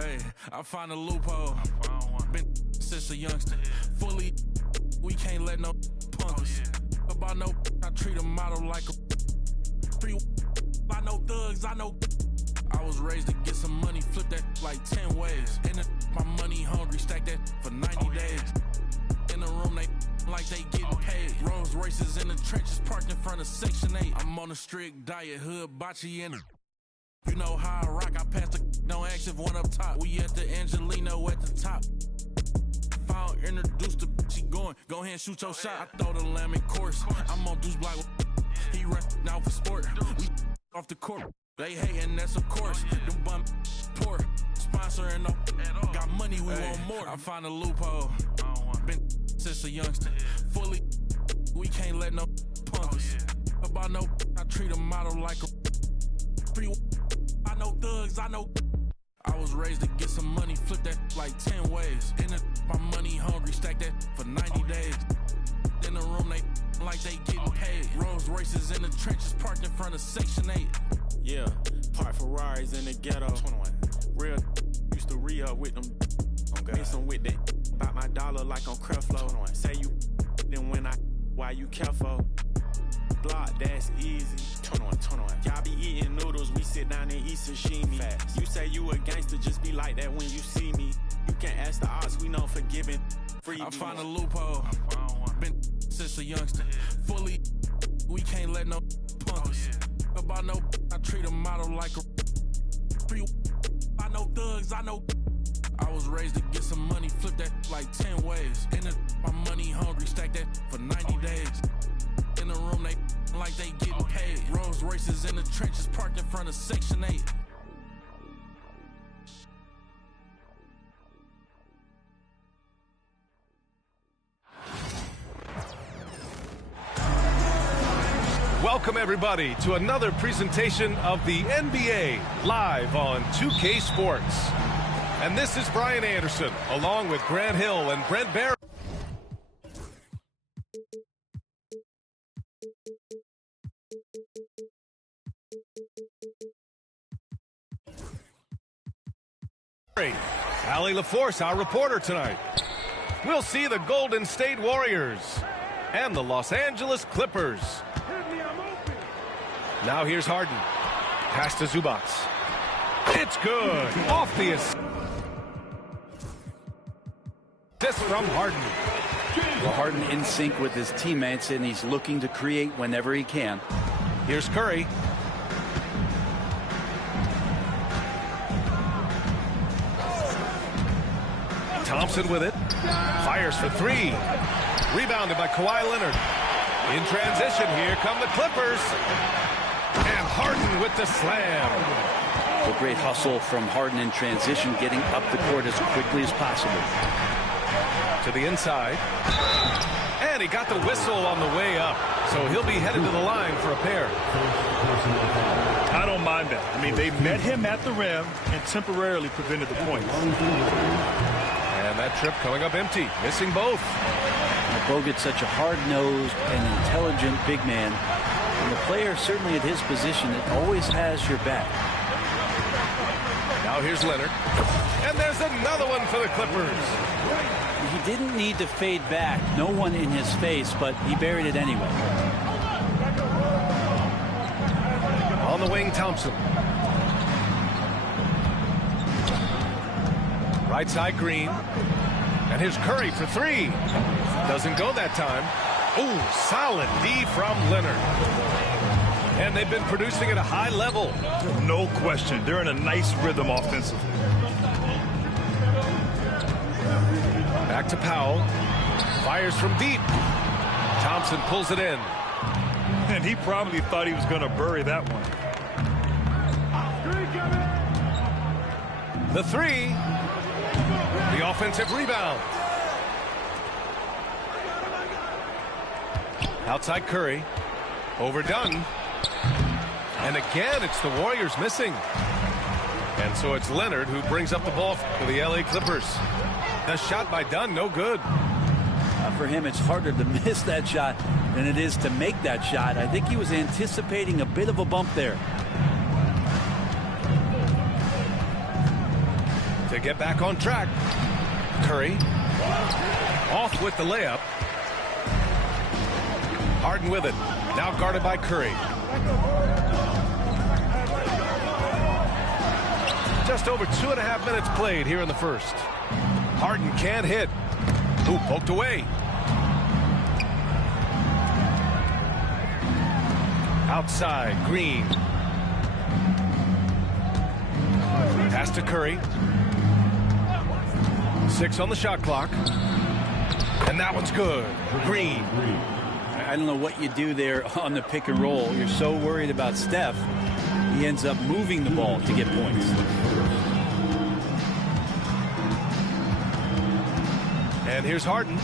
Hey, I find a loophole. Been since a youngster. Fully, we can't let no punk us. About no, I treat a model like a. I know thugs, I know. I was raised to get some money, flip that like 10 ways. And my money hungry, stack that for 90 days. In the room, they like they getting paid. Rolls Royces in the trenches, parked in front of Section 8. I'm on a strict diet, hood, bocce in it. You know how I rock, I pass the don't ask if one up top. We at the Angelino at the top. Found introduced the she going, go ahead and shoot your shot. I throw the lamb in course, I'm on Deuce Block. He resting out for sport. We off the court. They hating, that's of course. Them bum poor. Sponsoring up. Got money, we want more. I find a loophole. Been since a youngster. Fully, we can't let no punk us. About no, I treat a model like a. I know thugs, I know. I was raised to get some money, flip that like 10 ways. In the, my money hungry, stack that for 90 days. In the room, they like they getting paid. Rolls Royces in the trenches, parked in front of Section 8. Yeah, park Ferraris in the ghetto. 21. Real used to re-up with them. Miss them with that. Bought my dollar like on Creflo. 21. Say you then when I, why you careful? Block, that's easy. 21. Y'all be eating noodles, we sit down and eat sashimi. Facts. You say you a gangster, just be like that when you see me. You can't ask the odds, we know forgiving. Free. I find a loophole. Been since a youngster. Fully, we can't let no punk us. About no, I treat a model like a. I know thugs, I know. I was raised to get some money, flip that like 10 ways. In the, my money hungry, stack that for 90 days. In the room, they like they getting paid. Rolls Royces in the trenches, parked in front of Section 8. Welcome, everybody, to another presentation of the NBA live on 2K Sports. And this is Brian Anderson, along with Grant Hill and Brent Barry. Allie LaForce, our reporter tonight. We'll see the Golden State Warriors and the Los Angeles Clippers. Now here's Harden. Pass to Zubac. It's good. Off the assist from Harden. Well, Harden in sync with his teammates, and he's looking to create whenever he can. Here's Curry. Thompson with it. Fires for three. Rebounded by Kawhi Leonard. In transition, here come the Clippers. And Harden with the slam. A great hustle from Harden in transition, getting up the court as quickly as possible. To the inside. And he got the whistle on the way up. So he'll be headed to the line for a pair. I don't mind that. I mean, they met him at the rim and temporarily prevented the points. And that trip coming up empty, missing both. Bogut's such a hard-nosed and intelligent big man. And the player, certainly at his position, that always has your back. Now here's Leonard. And there's another one for the Clippers. He didn't need to fade back. No one in his face, but he buried it anyway. On the wing, Thompson. Right side, Green. And here's Curry for three. Doesn't go that time. Ooh, solid D from Leonard. And they've been producing at a high level. No question. They're in a nice rhythm offensively. Back to Powell. Fires from deep. Thompson pulls it in. And he probably thought he was going to bury that one. The three. The offensive rebound. Outside Curry. Overdone. And again, it's the Warriors missing. And so it's Leonard who brings up the ball for the LA Clippers. The shot by Dunn, no good. For him, it's harder to miss that shot than it is to make that shot. I think he was anticipating a bit of a bump there. To to get back on track. Curry off with the layup. Harden with it. Now guarded by Curry. Just over 2.5 minutes played here in the first. Harden can't hit. Ooh, poked away. Outside, Green. Pass to Curry. 6 on the shot clock. And that one's good. Green. I don't know what you do there on the pick and roll. You're so worried about Steph. He ends up moving the ball to get points. And here's Harden.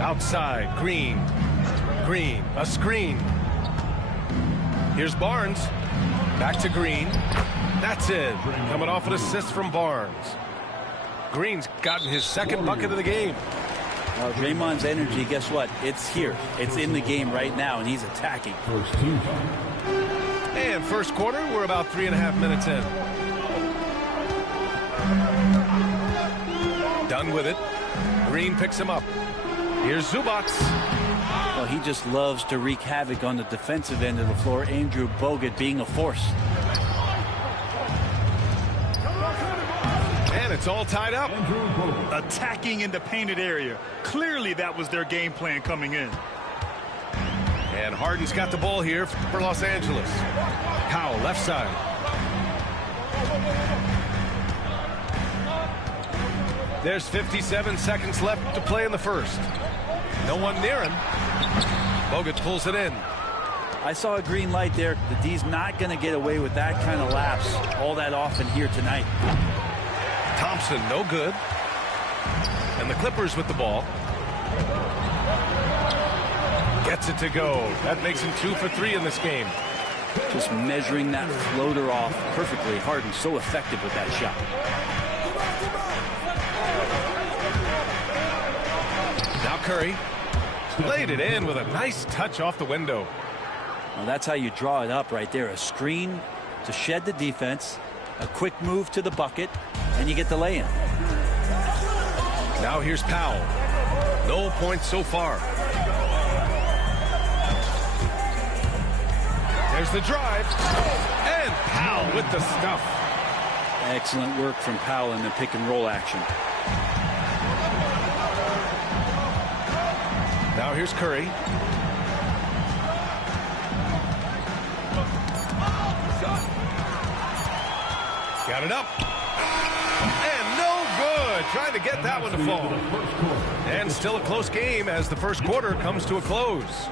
Outside, Green. Green, a screen. Here's Barnes. Back to Green. That's it. Coming off an assist from Barnes. Green's gotten his second bucket of the game. Draymond's energy, guess what? It's here. It's in the game right now, and he's attacking. And first quarter, we're about 3.5 minutes in. Done with it. Green picks him up. Here's Zubac. Well, he just loves to wreak havoc on the defensive end of the floor. Andrew Bogut being a force. And it's all tied up. Attacking in the painted area. Clearly that was their game plan coming in. And Harden's got the ball here for Los Angeles. Powell, left side. There's 57 seconds left to play in the first. No one near him. Bogut pulls it in. I saw a green light there. The D's not going to get away with that kind of lapse all that often here tonight. Thompson, no good. And the Clippers with the ball. Gets it to go. That makes him 2 for 3 in this game. Just measuring that floater off perfectly. Harden so effective with that shot. Now Curry laid it in with a nice touch off the window. Well, that's how you draw it up right there. A screen to shed the defense, a quick move to the bucket, and you get the lay-in. Now here's Powell. No points so far. There's the drive. And Powell with the stuff. Excellent work from Powell in the pick and roll action. Now here's Curry. Got it up. And no good. Trying to get that one to fall. And still a close game as the first quarter comes to a close.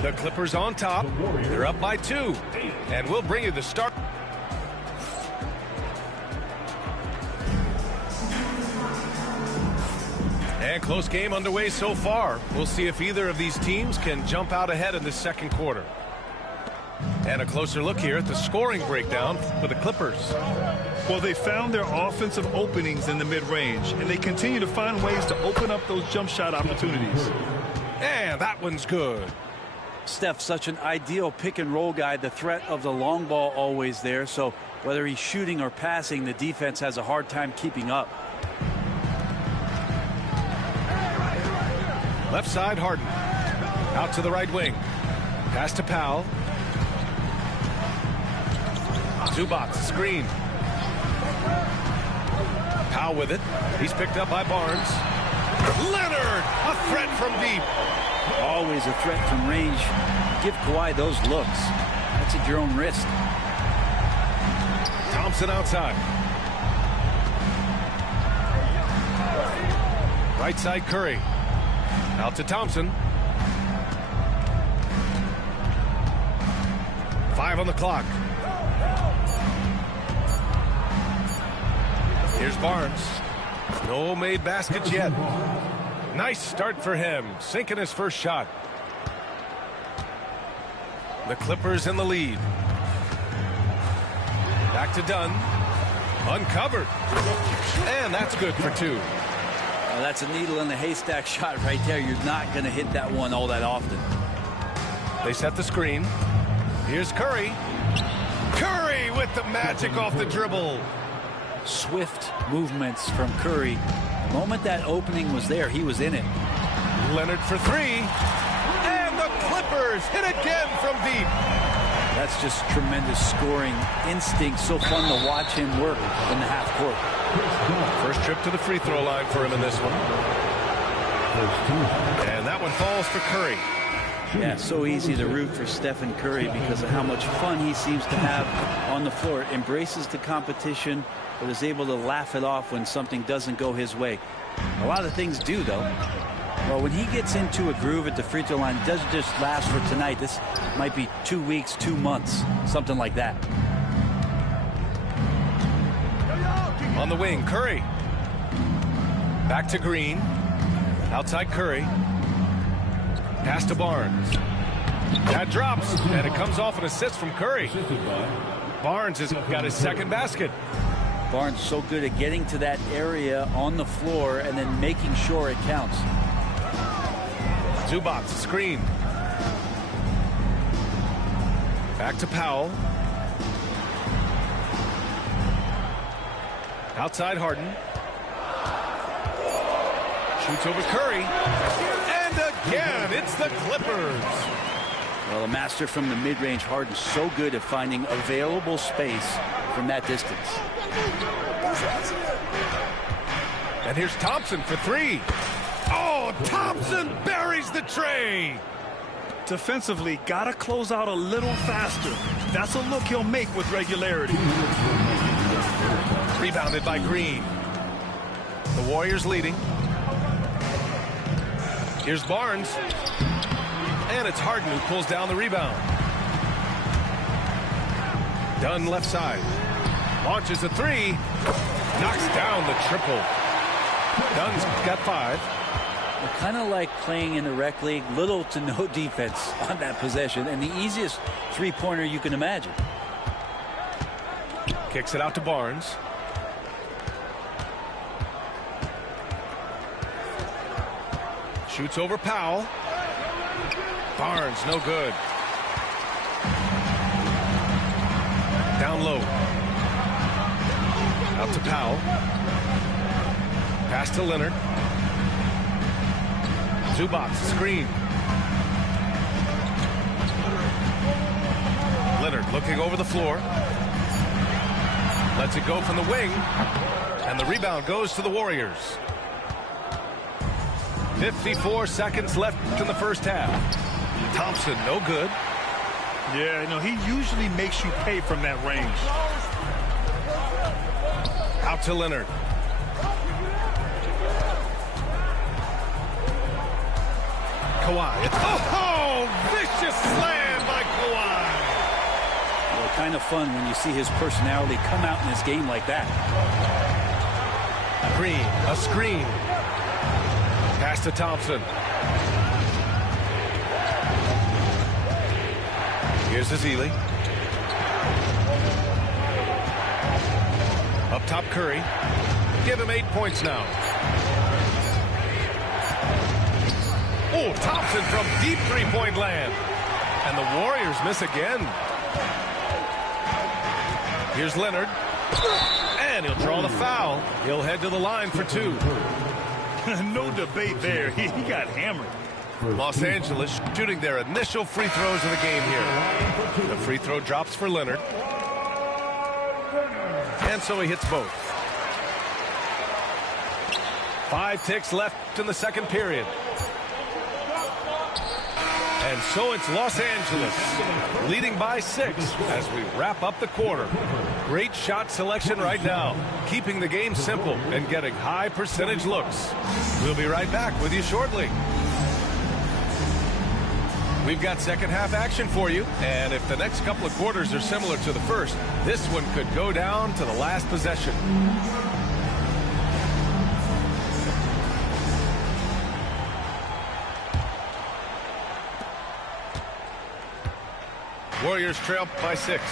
The Clippers on top. They're up by 2. And we'll bring you the start. And close game underway so far. We'll see if either of these teams can jump out ahead in the second quarter. And a closer look here at the scoring breakdown for the Clippers. Well, they found their offensive openings in the mid-range, and they continue to find ways to open up those jump shot opportunities. And that one's good. Steph, such an ideal pick and roll guy. The threat of the long ball always there. So whether he's shooting or passing, the defense has a hard time keeping up. Left side, Harden. Out to the right wing. Pass to Powell. Zubac, screen. Powell with it. He's picked up by Barnes. Leonard, a threat from deep. Always a threat from range. Give Kawhi those looks. That's at your own risk. Thompson outside. Right side, Curry. Out to Thompson. 5 on the clock. Here's Barnes. No made baskets yet. Nice start for him. Sinking his first shot. The Clippers in the lead. Back to Dunn. Uncovered. And that's good for 2. Well, that's a needle in the haystack shot right there. You're not going to hit that one all that often. They set the screen. Here's Curry. Curry with the magic off the dribble. Swift movements from Curry. The moment that opening was there, he was in it. Leonard for three. And the Clippers hit again from deep. That's just tremendous scoring instinct. So fun to watch him work in the half court. First trip to the free throw line for him in this one. And that one falls for Curry. Yeah, so easy to root for Stephen Curry because of how much fun he seems to have on the floor. Embraces the competition, but is able to laugh it off when something doesn't go his way. A lot of things do, though. Well, when he gets into a groove at the free throw line, it doesn't just last for tonight. This might be 2 weeks, 2 months, something like that. On the wing, Curry. Back to Green. Outside Curry. Pass to Barnes. That drops, and it comes off an assist from Curry. Barnes has got his second basket. Barnes so good at getting to that area on the floor and then making sure it counts. Zubac, screen. Back to Powell. Outside Harden. Shoots over Curry. And again, it's the Clippers. Well, a master from the mid-range. Harden so good at finding available space from that distance. And here's Thompson for three. Oh, Thompson buries the tray. Defensively, got to close out a little faster. That's a look he'll make with regularity. Rebounded by Green. The Warriors leading. Here's Barnes. And it's Harden who pulls down the rebound. Dunn left side. Launches a three. Knocks down the triple. Dunn's got 5. Kind of like playing in the rec league, little to no defense on that possession, and the easiest three-pointer you can imagine. Kicks it out to Barnes. Shoots over Powell. Barnes, no good. Down low. Out to Powell. Pass to Leonard. Zubac, screen. Leonard looking over the floor. Lets it go from the wing. And the rebound goes to the Warriors. 54 seconds left in the first half. Thompson, no good. Yeah, you know, he usually makes you pay from that range. Out to Leonard. Kawhi. Oh, vicious slam by Kawhi. Well, kind of fun when you see his personality come out in this game like that. Green, a screen. Pass to Thompson. Here's Azili. Up top, Curry. Give him 8 points now. Oh, Thompson from deep three-point land. And the Warriors miss again. Here's Leonard. And he'll draw the foul. He'll head to the line for 2. No debate there. He got hammered. Los Angeles shooting their initial free throws of the game here. The free throw drops for Leonard. And so he hits both. 5 ticks left in the second period. And so it's Los Angeles leading by 6 as we wrap up the quarter. Great shot selection right now, keeping the game simple and getting high percentage looks. We'll be right back with you shortly. We've got second half action for you, and if the next couple of quarters are similar to the first, this one could go down to the last possession. Warriors trail by 6.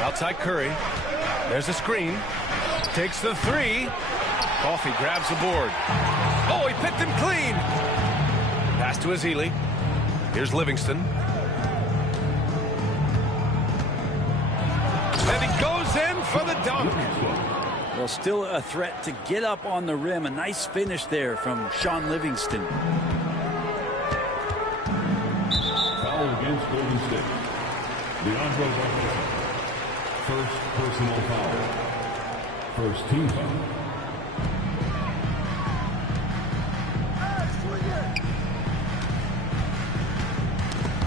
Outside Curry. There's a screen. Takes the 3. Coffey grabs the board. Oh, he picked him clean. to Ezeli. Here's Livingston. And he goes in for the dunk. Well, still a threat to get up on the rim. A nice finish there from Sean Livingston. Foul against Golden State. Leandro Barbosa. First personal foul. First team foul.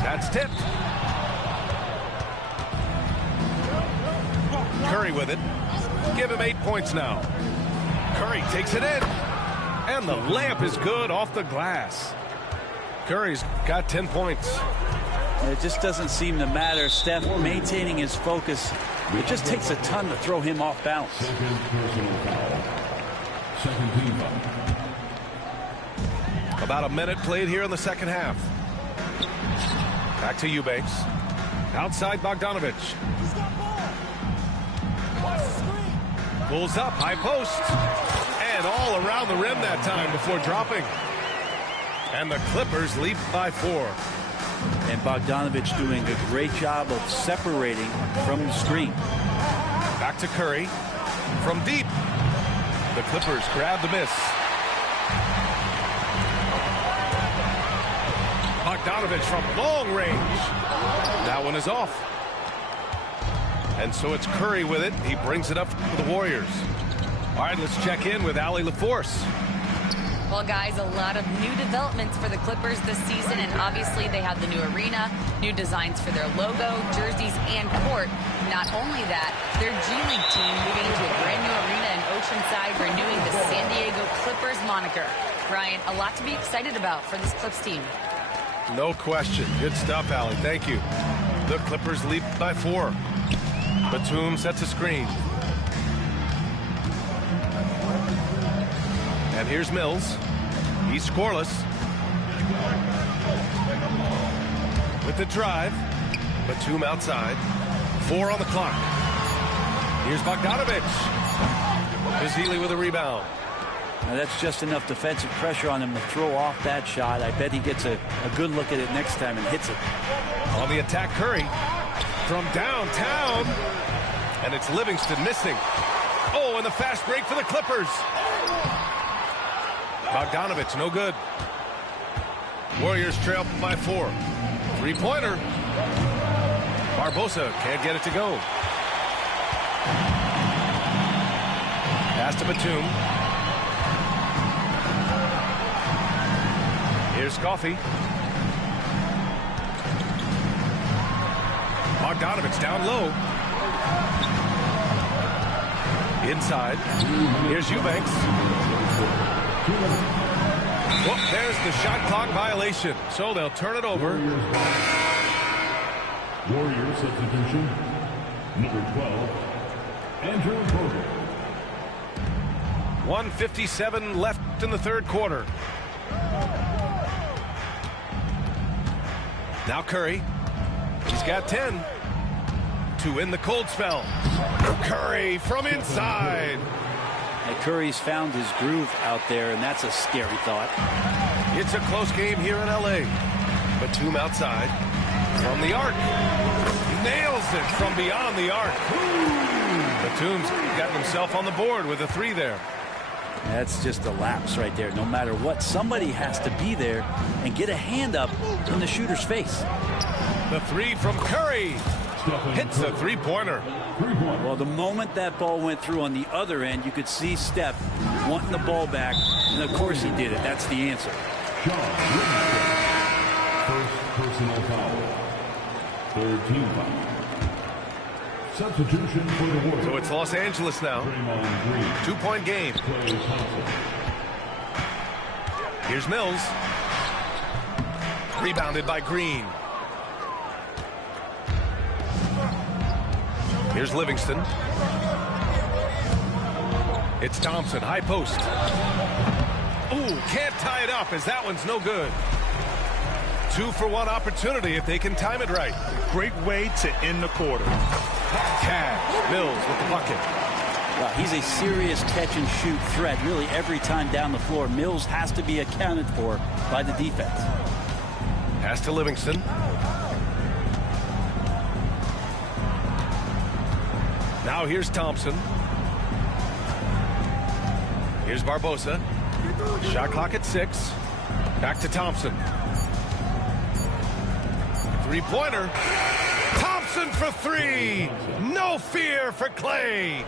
That's tipped. Curry with it. Give him 8 points now. Curry takes it in. And the layup is good off the glass. Curry's got 10 points. It just doesn't seem to matter. Steph maintaining his focus. It just takes a ton to throw him off balance. Second personal foul. Second team foul. About a minute played here in the second half. Back to Eubanks. Outside Bogdanovich. Pulls up, high post. And all around the rim that time before dropping. And the Clippers lead by 4. And Bogdanovich doing a great job of separating from the screen. Back to Curry. From deep. The Clippers grab the miss. Bogdanovich from long range. That one is off. And so it's Curry with it. He brings it up for the Warriors. All right, let's check in with Allie LaForce. Well, guys, a lot of new developments for the Clippers this season, and obviously they have the new arena, new designs for their logo, jerseys, and court. Not only that, their G League team moving into a brand new arena in Oceanside, renewing the San Diego Clippers moniker. Ryan, a lot to be excited about for this Clips team. No question. Good stuff, Allie. Thank you. The Clippers lead by 4. Batum sets a screen. And here's Mills. He's scoreless. With the drive. Batum outside. 4 on the clock. Here's Bogdanovich. Ezeli with a rebound. Now that's just enough defensive pressure on him to throw off that shot. I bet he gets a good look at it next time and hits it. On the attack, Curry. From downtown. And it's Livingston missing. Oh, and the fast break for the Clippers. Bogdanovich, no good. Warriors trail by 4. 3-pointer. Barbosa can't get it to go. Pass to Batum. Here's Coffey. Bogdanovich down low. Inside. Here's Eubanks. Well, there's the shot clock violation. So they'll turn it over. Warriors substitution. Number 12. Andrew Bogut. 1:57 left in the third quarter. Now Curry. He's got 10. To win the cold spell. Curry from inside. And Curry's found his groove out there, and that's a scary thought. It's a close game here in L.A. Batum outside. From the arc. Nails it from beyond the arc. Batum's got himself on the board with a 3 there. That's just a lapse right there. No matter what, somebody has to be there and get a hand up in the shooter's face. The 3 from Curry. Hits a 3-pointer. Well, the moment that ball went through on the other end, you could see Steph wanting the ball back, and of course he did it. That's the answer. First personal foul. Third team foul. Substitution for the Warriors. So it's Los Angeles now. 2-point game. Here's Mills. Rebounded by Green. Here's Livingston. It's Thompson, high post. Ooh, can't tie it up as that one's no good. 2-for-1 opportunity if they can time it right. Great way to end the quarter. Cash. Mills with the bucket. Well, he's a serious catch-and-shoot threat really every time down the floor. Mills has to be accounted for by the defense. Pass to Livingston. Now here's Thompson. Here's Barbosa. Shot clock at 6. Back to Thompson. Three-pointer. Thompson for 3. No fear for Clay.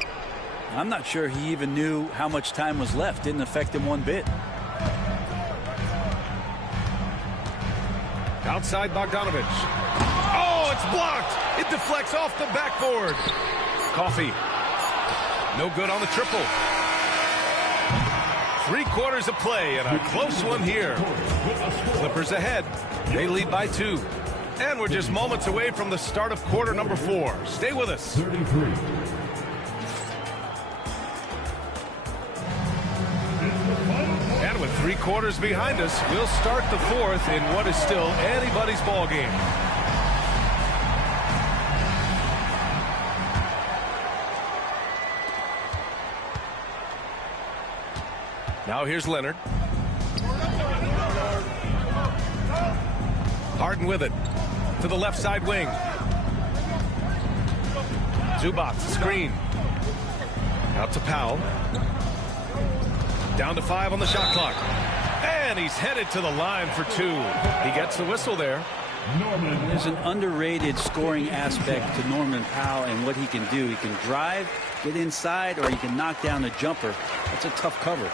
I'm not sure he even knew how much time was left. Didn't affect him one bit. Outside Bogdanovich. Oh, it's blocked. It deflects off the backboard. Coffee. No good on the triple. 3 quarters of play and a close one here. Clippers ahead. They lead by 2. And we're just moments away from the start of quarter number 4. Stay with us. 33. And with 3 quarters behind us, we'll start the 4th in what is still anybody's ball game. Now here's Leonard. Harden with it to the left side wing. Zubac screen. Out to Powell. Down to 5 on the shot clock. And he's headed to the line for 2. He gets the whistle there. There's an underrated scoring aspect to Norman Powell and what he can do. He can drive, get inside, or he can knock down a jumper. That's a tough cover.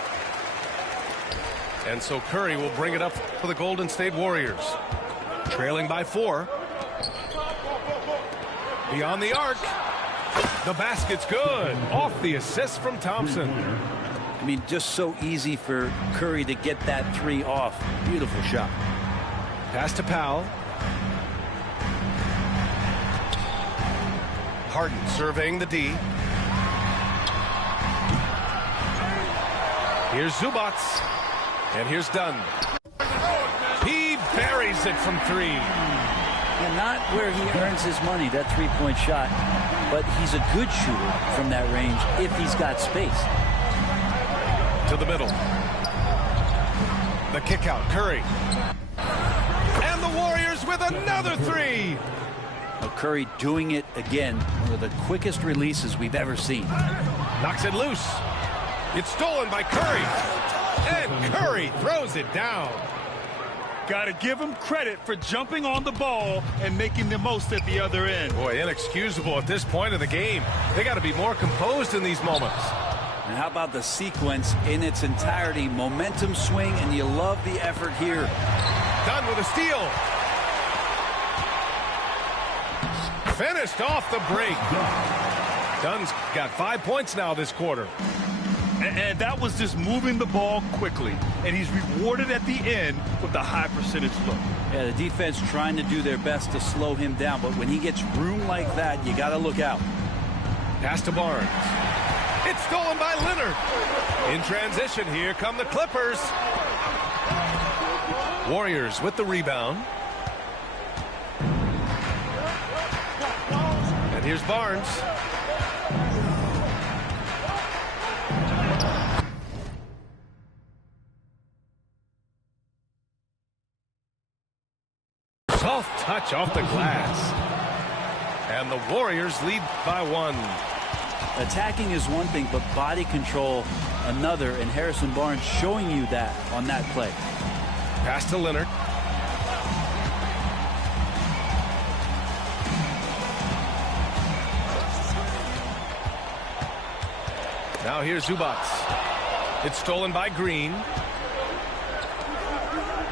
And so Curry will bring it up for the Golden State Warriors. Trailing by 4. Beyond the arc. The basket's good. Off the assist from Thompson. I mean, just so easy for Curry to get that 3 off. Beautiful shot. Pass to Powell. Harden surveying the D. Here's Zubac. And here's Dunn. He buries it from 3. And not where he earns his money, that 3-point shot. But he's a good shooter from that range if he's got space. To the middle. The kick out. Curry. And the Warriors with another 3. Well, Curry doing it again. One of the quickest releases we've ever seen. Knocks it loose. It's stolen by Curry. And Curry throws it down. Got to give him credit for jumping on the ball and making the most at the other end. Boy, inexcusable at this point of the game. They got to be more composed in these moments. And how about the sequence in its entirety? Momentum swing, and you love the effort here. Dunn with a steal. Finished off the break. Dunn's got 5 points now this quarter. And that was just moving the ball quickly. And he's rewarded at the end with the high percentage look. Yeah, the defense trying to do their best to slow him down. But when he gets room like that, you got to look out. Pass to Barnes. It's stolen by Leonard. In transition, here come the Clippers. Warriors with the rebound. And here's Barnes. Soft touch off the glass. And the Warriors lead by 1. Attacking is one thing, but body control another, and Harrison Barnes showing you that on that play. Pass to Leonard. Now here's Zubac. It's stolen by Green.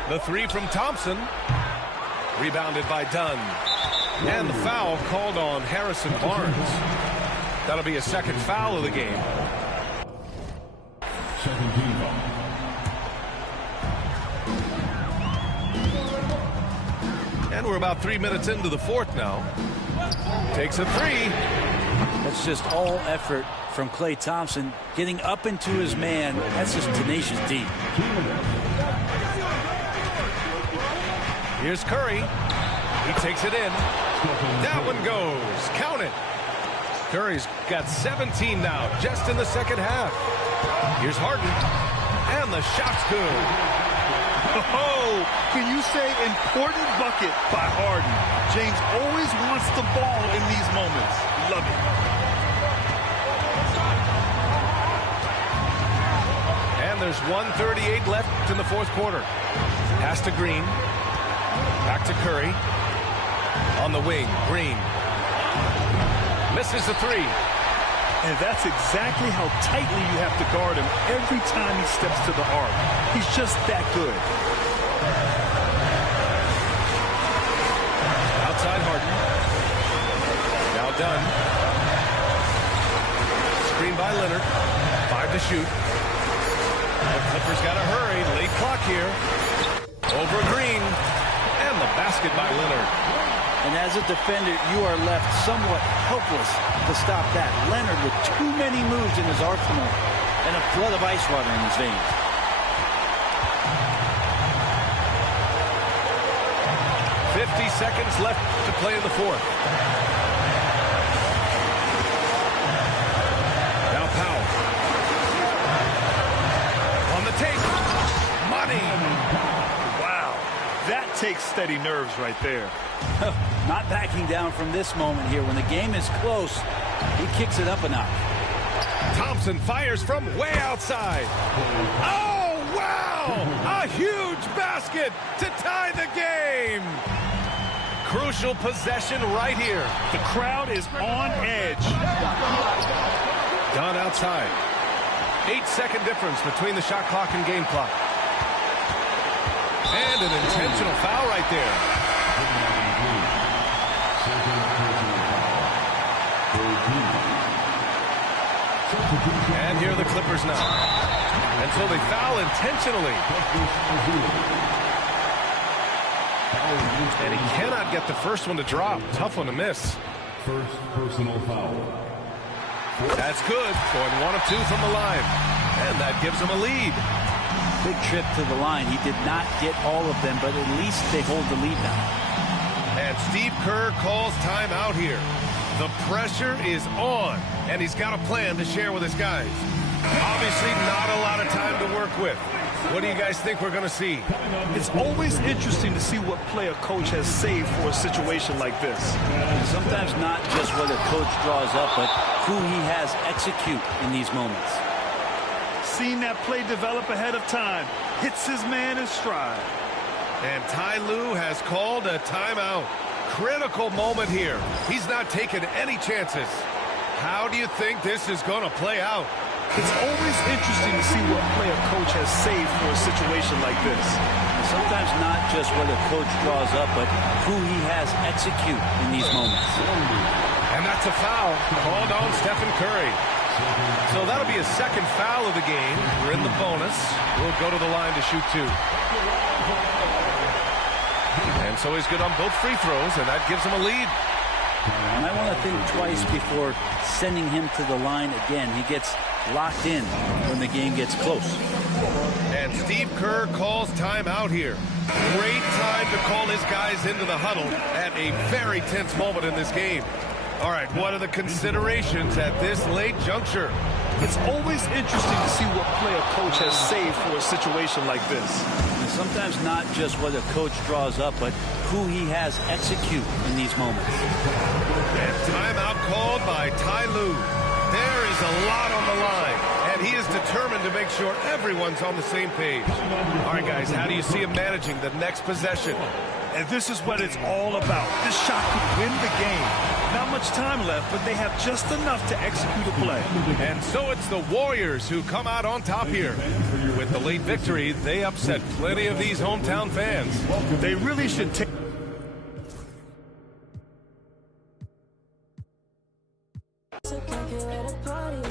The 3 from Thompson. Rebounded by Dunn. And the foul called on Harrison Barnes. That'll be a second foul of the game. Second team foul. And we're about 3 minutes into the 4th now. Takes a 3. That's just all effort from Klay Thompson. Getting up into his man, that's just tenacious D. Here's Curry. He takes it in. That one goes. Count it. Curry's got 17 now, just in the second half. Here's Harden. And the shot's good. Oh, can you say important bucket by Harden? James always wants the ball in these moments. Love it. And there's 1:38 left in the fourth quarter. Pass to Green. Back to Curry. On the wing, Green. Misses the three. And that's exactly how tightly you have to guard him every time he steps to the arc. He's just that good. Outside Harden. Now done. Screen by Leonard. 5 to shoot. The Clippers got to hurry. Late clock here. Over Green. And the basket by Leonard. And as a defender, you are left somewhat helpless to stop that. Leonard with too many moves in his arsenal and a flood of ice water in his veins. Seconds left to play in the fourth. Now Powell. On the take. Money. Wow. That takes steady nerves right there. Not backing down from this moment here. When the game is close, he kicks it up a notch. Thompson fires from way outside. Oh, wow! A huge basket to tie the game. Crucial possession right here. The crowd is on edge. Done outside. 8-second difference between the shot clock and game clock. And an intentional foul right there. And here are the Clippers now. And so they foul intentionally. And he cannot get the first one to drop. Tough one to miss. First personal foul. That's good. Going 1 of 2 from the line. And that gives him a lead. Big trip to the line. He did not get all of them, but at least they hold the lead now. And Steve Kerr calls timeout here. The pressure is on, and he's got a plan to share with his guys. Obviously not a lot of time to work with. What do you guys think we're going to see? It's always interesting to see what play a coach has saved for a situation like this. Sometimes not just what a coach draws up, but who he has execute in these moments. Seeing that play develop ahead of time. Hits his man in stride. And Ty Lue has called a timeout. Critical moment here. He's not taking any chances. How do you think this is going to play out? It's always interesting to see what play a coach has saved for a situation like this. Sometimes not just what a coach draws up, but who he has execute in these moments. And that's a foul called on Stephen Curry. So that'll be a second foul of the game. We're in the bonus. We'll go to the line to shoot 2. And so he's good on both free throws, and that gives him a lead. You might want to think twice before sending him to the line again. He gets locked in when the game gets close. And Steve Kerr calls timeout here. Great time to call his guys into the huddle at a very tense moment in this game. All right, what are the considerations at this late juncture? It's always interesting to see what play a coach has saved for a situation like this. And sometimes not just what a coach draws up, but who he has execute in these moments. And timeout called by Ty Lue. There is a lot on the line, and he is determined to make sure everyone's on the same page. All right, guys, how do you see him managing the next possession? And this is what it's all about. This shot could win the game. Not much time left, but they have just enough to execute a play. And so it's the Warriors who come out on top here. With the late victory, they upset plenty of these hometown fans. They really should take... So can't get at a party,